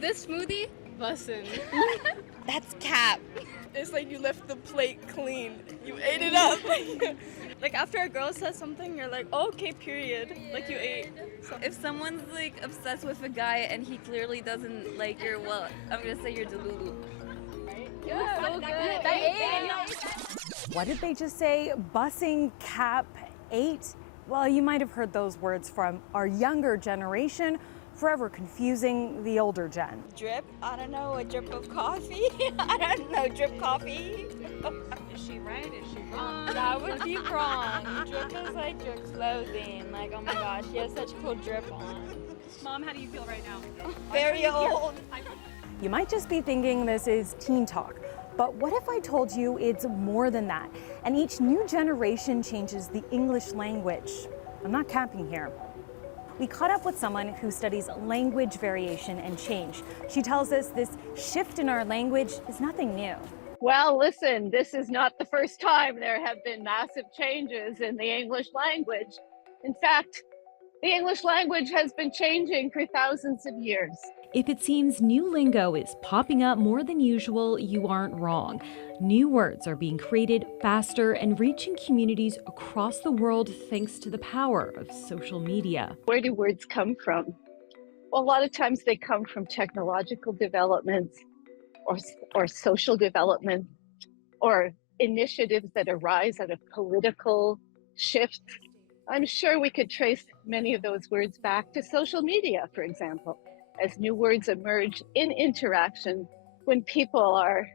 This smoothie? Bussin'. That's cap. It's like you left the plate clean. You ate it up. Like after a girl says something, you're like, oh, okay, period. Like you ate something. If someone's like obsessed with a guy and he clearly doesn't like your, well, I'm gonna say you're delulu. Yeah, so good. What did they just say? Bussing, cap, 8? Well, you might have heard those words from our younger generation, forever confusing the older gen. Drip? I don't know, a drip of coffee? I don't know, drip coffee? Is she right? Is she wrong? That would be wrong. Drip is like your clothing. Like, oh my gosh, she has such cool drip on. Mom, how do you feel right now? Very old. You might just be thinking this is teen talk, but what if I told you it's more than that? And each new generation changes the English language. I'm not capping here. We caught up with someone who studies language variation and change. She tells us this shift in our language is nothing new. Well, listen, this is not the first time there have been massive changes in the English language. In fact, the English language has been changing for thousands of years. If it seems new lingo is popping up more than usual, you aren't wrong. New words are being created faster and reaching communities across the world thanks to the power of social media. Where do words come from? Well, a lot of times they come from technological developments or social development or initiatives that arise out of political shifts. I'm sure we could trace many of those words back to social media, for example, as new words emerge in interaction when people are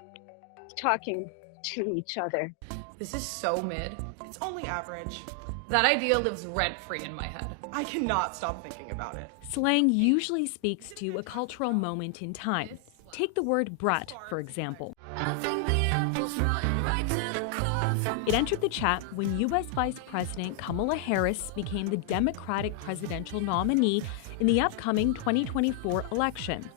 talking to each other. This is so mid. It's only average. That idea lives rent-free in my head. I cannot stop thinking about it. Slang usually speaks to a cultural moment in time. Take the word brat, for example. It entered the chat when U.S. Vice President Kamala Harris became the Democratic presidential nominee in the upcoming 2024 election.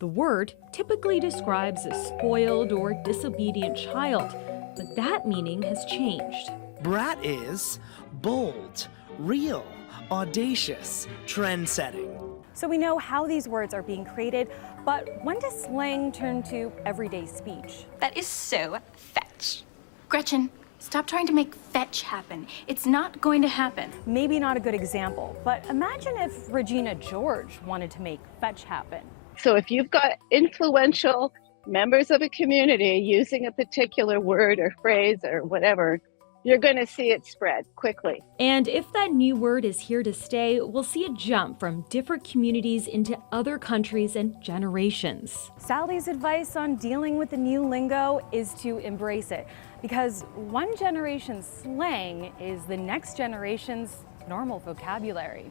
The word typically describes a spoiled or disobedient child, but that meaning has changed. Brat is bold, real, audacious, trend-setting. So we know how these words are being created, but when does slang turn to everyday speech? That is so fetch. Gretchen, stop trying to make fetch happen. It's not going to happen. Maybe not a good example, but imagine if Regina George wanted to make fetch happen. So if you've got influential members of a community using a particular word or phrase or whatever, you're going to see it spread quickly. And if that new word is here to stay, we'll see a jump from different communities into other countries and generations. Sally's advice on dealing with the new lingo is to embrace it, because one generation's slang is the next generation's normal vocabulary.